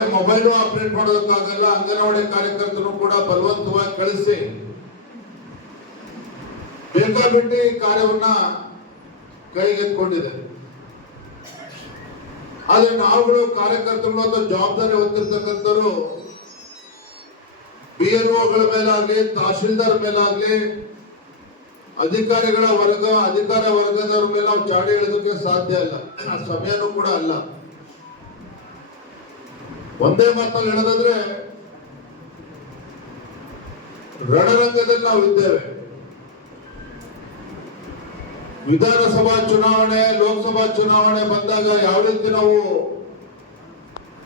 Mobile operate ಮಾಡೋದಕ್ಕಾಗಲ್ಲ. Anganwadi ಕಾರ್ಯಕರ್ತರು ಕೂಡ ಬಲವಂತವಾಗಿ ಕಳಿಸಿ ಬೇಕಾಬಿಟ್ಟಿ ಕಾರ್ಯವನ್ನ ಕೈಗೆತ್ತಿಕೊಂಡಿದೆ. ಆದ್ರೆ ನಾವುಗಳು ಕಾರ್ಯಕರ್ತರು ಅಥವಾ ಜವಾಬ್ದಾರಿ ಹೊತ್ತಿರ್ತಕ್ಕಂಥವ್ರು BLOಗಳ ಮೇಲಾಗ್ಲಿ, ತಹಶೀಲ್ದಾರ್ ಮೇಲಾಗ್ಲಿ, ಅಧಿಕಾರಿಗಳ ಅಧಿಕಾರ ವರ್ಗದವ್ರ ಮೇಲೆ ನಾವು ಚಾಡಿ ಹೇಳೋದಕ್ಕೆ ಸಾಧ್ಯ ಇಲ್ಲ. ಆ ಸಮಯನೂ ಕೂಡ ಅಲ್ಲ. ಒಂದೇ ಮಾತಲ್ಲಿ ಹೇಳೋದಾದ್ರೆ ರಣರಂಗದಲ್ಲಿ ನಾವು ಇದ್ದೇವೆ. ವಿಧಾನಸಭಾ ಚುನಾವಣೆ, ಲೋಕಸಭಾ ಚುನಾವಣೆ ಬಂದಾಗ ಯಾವ ರೀತಿ ನಾವು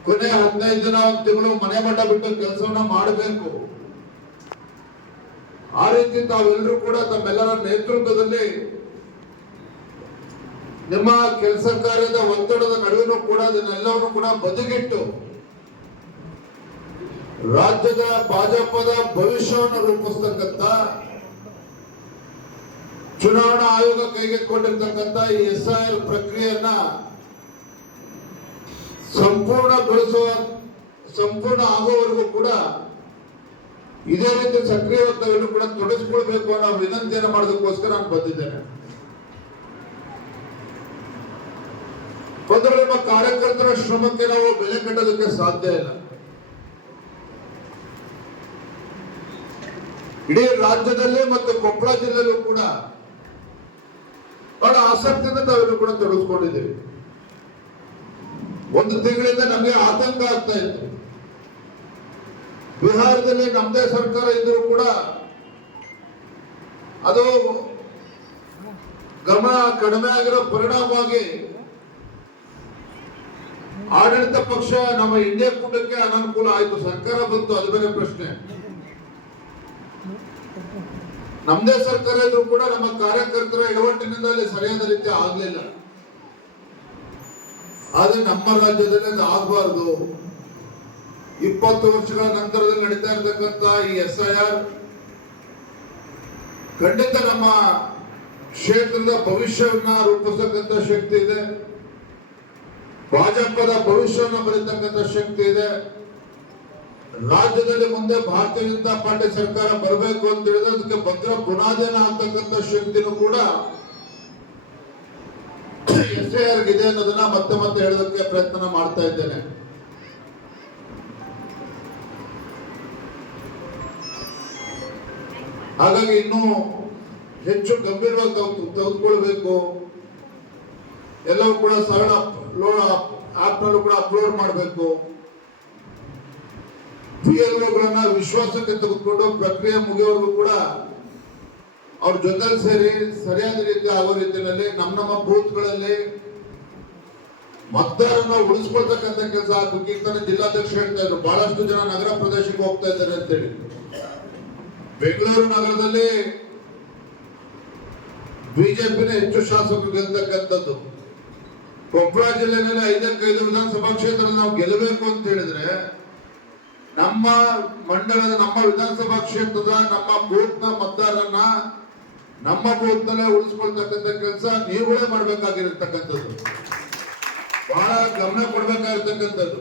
ಕೊನೆ 15 ದಿನ, 1 ತಿಂಗಳು ಮನೆ ಮಠ ಬಿಟ್ಟು ಕೆಲಸವನ್ನ ಮಾಡಬೇಕು, ಆ ರೀತಿ ತಾವೆಲ್ಲರೂ ಕೂಡ ತಮ್ಮೆಲ್ಲರ ನೇತೃತ್ವದಲ್ಲಿ ನಿಮ್ಮ ಕೆಲಸ ಕಾರ್ಯದ ಒತ್ತಡದ ನಡುವೆನೂ ಕೂಡ ಅದನ್ನೆಲ್ಲವನ್ನು ಕೂಡ ಬದಿಗಿಟ್ಟು ರಾಜ್ಯದ ಭಾಜಪದ ಭವಿಷ್ಯವನ್ನು ರೂಪಿಸ್ತಕ್ಕಂಥ ಚುನಾವಣಾ ಆಯೋಗ ಕೈಗೆತ್ತಿಕೊಂಡಿರ್ತಕ್ಕಂಥ ಈ SIR ಪ್ರಕ್ರಿಯೆಯನ್ನ ಸಂಪೂರ್ಣ ಆಗುವವರೆಗೂ ಕೂಡ ಇದೇ ರೀತಿ ಸಕ್ರಿಯವಾಗಿ ಕೂಡ ತೊಡಗಿಸಿಕೊಳ್ಬೇಕು ಅನ್ನೋ ವಿನಂತಿಯನ್ನು ಮಾಡೋದಕ್ಕೋಸ್ಕರ ನಾನು ಬಂದಿದ್ದೇನೆ. ಒಂದು ನಮ್ಮ ಕಾರ್ಯಕರ್ತರ ಶ್ರಮಕ್ಕೆ ನಾವು ಬೆಲೆ ಕಟ್ಟೋದಕ್ಕೆ ಸಾಧ್ಯ ಇಲ್ಲ. ಇಡೀ ರಾಜ್ಯದಲ್ಲಿ ಮತ್ತು ಕೊಪ್ಪಳ ಜಿಲ್ಲೆಯಲ್ಲೂ ಕೂಡ ಬಹಳ ಆಸಕ್ತಿಯಿಂದ ತಾವೆಲ್ಲರೂ ಕೂಡ ತೊಡಗಿಸ್ಕೊಂಡಿದ್ದೇವೆ. 1 ತಿಂಗಳಿಂದ ನಮಗೆ ಆತಂಕ ಆಗ್ತಾ ಇತ್ತು. ಬಿಹಾರದಲ್ಲಿ ನಮ್ಮದೇ ಸರ್ಕಾರ ಇದ್ರೂ ಕೂಡ ಅದು ಗಮನ ಕಡಿಮೆ ಆಗಿರೋ ಪರಿಣಾಮವಾಗಿ ಆಡಳಿತ ಪಕ್ಷ ನಮ್ಮ ಇಂಡಿಯಾ ಕೂಟಕ್ಕೆ ಅನಾನುಕೂಲ ಆಯ್ತು. ಸರ್ಕಾರ ಬಂತು, ಅದು ಬೇರೆ ಪ್ರಶ್ನೆ. ನಮ್ಮದೇ ಸರ್ಕಾರ ಇದ್ರೂ ಕೂಡ ನಮ್ಮ ಕಾರ್ಯಕರ್ತರ ಎಡವಟ್ಟಿನಿಂದ ಅಲ್ಲಿ ಸರಿಯಾದ ರೀತಿ ಆಗ್ಲಿಲ್ಲ. ಆದ್ರೆ ನಮ್ಮ ರಾಜ್ಯದಲ್ಲಿ ಅದು ಆಗಬಾರ್ದು. 20 ವರ್ಷಗಳ ನಂತರದಲ್ಲಿ ನಡೀತಾ ಇರತಕ್ಕಂತ ಈ SIR ಖಂಡಿತ ನಮ್ಮ ಕ್ಷೇತ್ರದ ಭವಿಷ್ಯವನ್ನ ರೂಪಿಸತಕ್ಕಂತ ಶಕ್ತಿ ಇದೆ. ಭಾಜಪದ ಭವಿಷ್ಯವನ್ನು ಬರೀತಕ್ಕಂಥ ಶಕ್ತಿ ಇದೆ. ರಾಜ್ಯದಲ್ಲಿ ಮುಂದೆ ಭಾರತೀಯ ಜನತಾ ಪಾರ್ಟಿ ಸರ್ಕಾರ ಬರಬೇಕು ಅಂತ ಹೇಳಿದ್ರೆ ಅದಕ್ಕೆ ಭದ್ರ ಬುನಾದಿಯನ್ನು ಹಾಕ್ತಕ್ಕಂಥ ಶಕ್ತಿನೂ ಕೂಡ SIR ಇದೆ ಅನ್ನೋದನ್ನ ಮತ್ತೆ ಮತ್ತೆ ಹೇಳೋದಕ್ಕೆ ಪ್ರಯತ್ನ ಮಾಡ್ತಾ ಇದ್ದೇನೆ. ಹಾಗಾಗಿ ಇನ್ನೂ ಹೆಚ್ಚು ಗಂಭೀರವಾಗಿ ತೆಗೆದುಕೊಳ್ಬೇಕು. ಎಲ್ಲವೂ ಕೂಡ ಸರಳ ಆಪ್ ನಲ್ಲೂ ಕೂಡ ಅಪ್ಲೋಡ್ ಮಾಡಬೇಕು. BLOಗಳನ್ನ ವಿಶ್ವಾಸಕ್ಕೆ ತೆಗೆದುಕೊಂಡು ಪ್ರಕ್ರಿಯೆ ಮುಗಿಯೋವರೆಗೂ ಕೂಡ ಅವ್ರ ಜೊತೆಲಿ ಸೇರಿ ಸರಿಯಾದ ರೀತಿ ಆಗೋ ರೀತಿಯಲ್ಲಿ ನಮ್ಮ ಬೂತ್ಗಳಲ್ಲಿ ಮತದಾರನ ಉಳಿಸ್ಕೊಳ್ತಕ್ಕಂಥ ಕೆಲಸ ಆಗಬೇಕು. ಈಗ ತಾನೇ ಜಿಲ್ಲಾಧ್ಯಕ್ಷ ಹೇಳ್ತಾ ಇದ್ರು ಬಹಳಷ್ಟು ಜನ ನಗರ ಪ್ರದೇಶಕ್ಕೆ ಹೋಗ್ತಾ ಇದ್ದಾರೆ ಅಂತೇಳಿ. ಬೆಂಗಳೂರು ನಗರದಲ್ಲಿ ಬಿಜೆಪಿನ ಹೆಚ್ಚು ಶಾಸಕರು ಗೆಲ್ತಕ್ಕಂಥದ್ದು. ಕೊಪ್ಪಳ ಜಿಲ್ಲೆಯಲ್ಲಿ 5 ವಿಧಾನಸಭಾ ಕ್ಷೇತ್ರದಲ್ಲಿ ನಾವು ಗೆಲ್ಲಬೇಕು ಅಂತ ಹೇಳಿದ್ರೆ ನಮ್ಮ ಮಂಡಲದ, ನಮ್ಮ ವಿಧಾನಸಭಾ ಕ್ಷೇತ್ರದ, ನಮ್ಮ ಬೂತ್ ನ ಮತದಾರರನ್ನ ನಮ್ಮ ಬೂತ್ ನಲ್ಲೇ ಉಳಿಸ್ಕೊಳ್ತಕ್ಕಂಥ ಕೆಲಸ ನೀವುಗಳೇ ಮಾಡ್ಬೇಕಾಗಿರತಕ್ಕಂಥದ್ದು, ಬಹಳ ಗಮನ ಕೊಡ್ಬೇಕಾಗಿರ್ತಕ್ಕಂಥದ್ದು.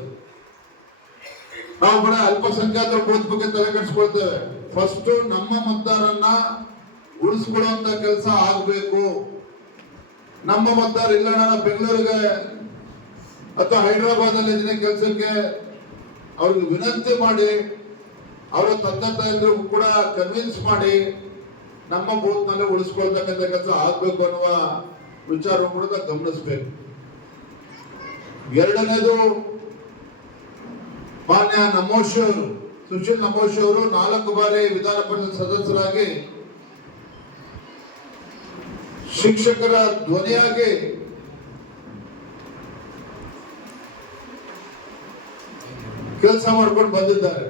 ನಾವು ಬಹಳ ಅಲ್ಪಸಂಖ್ಯಾತರ ಬೂತ್ ಬಗ್ಗೆ ತಲೆ ಕೆಡಿಸ್ಕೊಳ್ತೇವೆ. ಫಸ್ಟ್ ನಮ್ಮ ಮತದಾರನ್ನ ಉಳಿಸ್ಕೊಳ್ಳುವಂತ ಕೆಲಸ ಆಗಬೇಕು. ನಮ್ಮ ಮತದಾರ ಇಲ್ಲ, ನಾನು ಬೆಂಗಳೂರಿಗೆ ಅಥವಾ ಹೈದರಾಬಾದ್ ಅಲ್ಲಿ ಇದನ್ನ ಕೆಲಸಕ್ಕೆ ಅವ್ರಿಗೆ ವಿನಂತಿ ಮಾಡಿ ಅವರ ತಂದೆ ತಾಯಿಗಳಿಗೂ ಕೂಡ ಕನ್ವಿನ್ಸ್ ಮಾಡಿ ನಮ್ಮ ಬೂತ್ ನಲ್ಲಿ ಉಳಿಸ್ಕೊಳ್ತಕ್ಕಂಥ ಕೆಲಸ ಆಗ್ಬೇಕು ಅನ್ನುವ ವಿಚಾರವನ್ನು ಕೂಡ ಗಮನಿಸಬೇಕು. ಎರಡನೇದು, ಮಾನ್ಯ ನಮೋಶಿ ಅವರು, ಸುಶೀಲ್ ನಮೋಶಿ ಅವರು 4 ಬಾರಿ ವಿಧಾನ ಪರಿಷತ್ ಸದಸ್ಯರಾಗಿ ಶಿಕ್ಷಕರ ಧ್ವನಿಯಾಗಿ ಕೆಲಸ ಮಾಡ್ಕೊಂಡು ಬಂದಿದ್ದಾರೆ.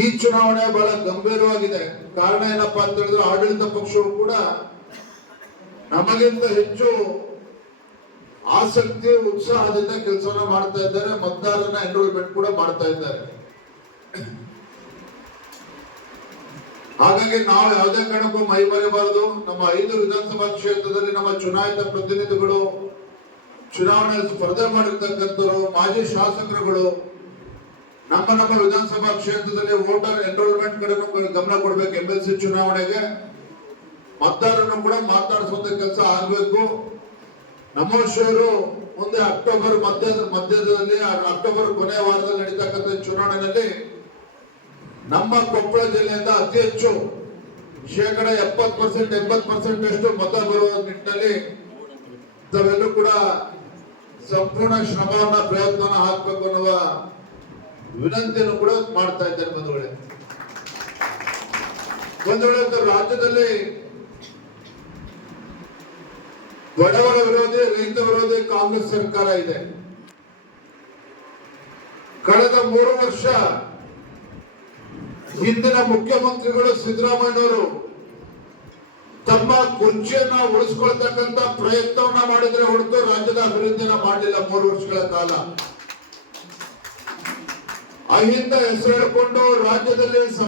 ಈ ಚುನಾವಣೆ ಬಹಳ ಗಂಭೀರವಾಗಿದೆ. ಕಾರಣ ಏನಪ್ಪಾ ಅಂತ ಹೇಳಿದ್ರೆ ಆಡಳಿತ ಪಕ್ಷಗಳು ಕೂಡ ನಮಗಿಂತ ಹೆಚ್ಚು ಆಸಕ್ತಿ, ಉತ್ಸಾಹದಿಂದ ಕೆಲಸವನ್ನ ಮಾಡ್ತಾ ಇದ್ದಾರೆ. ಮತದಾರನ ಎನ್ರೋಲ್ಮೆಂಟ್ ಕೂಡ ಮಾಡ್ತಾ ಇದ್ದಾರೆ. ಹಾಗಾಗಿ ನಾವು ಯಾವುದೇ ಕಾರಣಕ್ಕೂ ಮೈ ಮರೆಯಬಾರದು. ನಮ್ಮ 5 ವಿಧಾನಸಭಾ ಕ್ಷೇತ್ರದಲ್ಲಿ ನಮ್ಮ ಚುನಾಯಿತ ಪ್ರತಿನಿಧಿಗಳು ಚುನಾವಣೆಯಲ್ಲಿ ಸ್ಪರ್ಧೆ ಮಾಡಿರ್ತಕ್ಕಂಥವ್ರು, ಮಾಜಿ ಶಾಸಕರುಗಳು ನಮ್ಮ ವಿಧಾನಸಭಾ ಕ್ಷೇತ್ರದಲ್ಲಿ ವೋಟರ್ ಎನ್ರೋಲ್ಮೆಂಟ್ ಕಡೆ ಗಮನ ಕೊಡ್ಬೇಕು. MLC ಚುನಾವಣೆಗೆ ಮತದಾರರನ್ನು ಕೂಡ ಮಾತಾಡಿಸುವಂತ ಕೆಲಸ ಆಗ್ಬೇಕು. ನಮೋಶಿಯವರು ಮುಂದೆ ಅಕ್ಟೋಬರ್ ಮಧ್ಯದಲ್ಲಿ ಅಕ್ಟೋಬರ್ ಕೊನೆಯ ವಾರದಲ್ಲಿ ನಡೀತಕ್ಕಂಥ ಚುನಾವಣೆಯಲ್ಲಿ ನಮ್ಮ ಕೊಪ್ಪಳ ಜಿಲ್ಲೆಯಿಂದ ಅತಿ ಹೆಚ್ಚು 70% 80% ಅಷ್ಟು ಮತ ಬರುವ ನಿಟ್ಟಿನಲ್ಲಿ ತಾವೆಲ್ಲರೂ ಕೂಡ ಸಂಪೂರ್ಣ ಶ್ರಮವನ್ನ ಪ್ರಯತ್ನ ಹಾಕಬೇಕು ಅನ್ನುವ ವಿನಂತಿಯನ್ನು ಕೂಡ ಮಾಡ್ತಾ ಇದ್ದೇನೆ. ಒಂದು ವೇಳೆ ರಾಜ್ಯದಲ್ಲಿ ಬಡವರ ವಿರೋಧಿ, ರೈತ ವಿರೋಧಿ ಕಾಂಗ್ರೆಸ್ ಸರ್ಕಾರ ಇದೆ. ಕಳೆದ 3 ವರ್ಷ ಹಿಂದಿನ ಮುಖ್ಯಮಂತ್ರಿಗಳು ಸಿದ್ದರಾಮಯ್ಯನವರು ತಮ್ಮ ಕುರ್ಚಿಯನ್ನ ಉಳಿಸ್ಕೊಳ್ತಕ್ಕಂತ ಪ್ರಯತ್ನವನ್ನ ಮಾಡಿದ್ರೆ ಹೊರತು ರಾಜ್ಯದ ಅಭಿವೃದ್ಧಿಯನ್ನ ಮಾಡಲಿಲ್ಲ 3 ವರ್ಷಗಳ ಕಾಲ. ಅಹಿಂದ ಹೆಸರು ಹೇಳಿಕೊಂಡು ರಾಜ್ಯದಲ್ಲಿ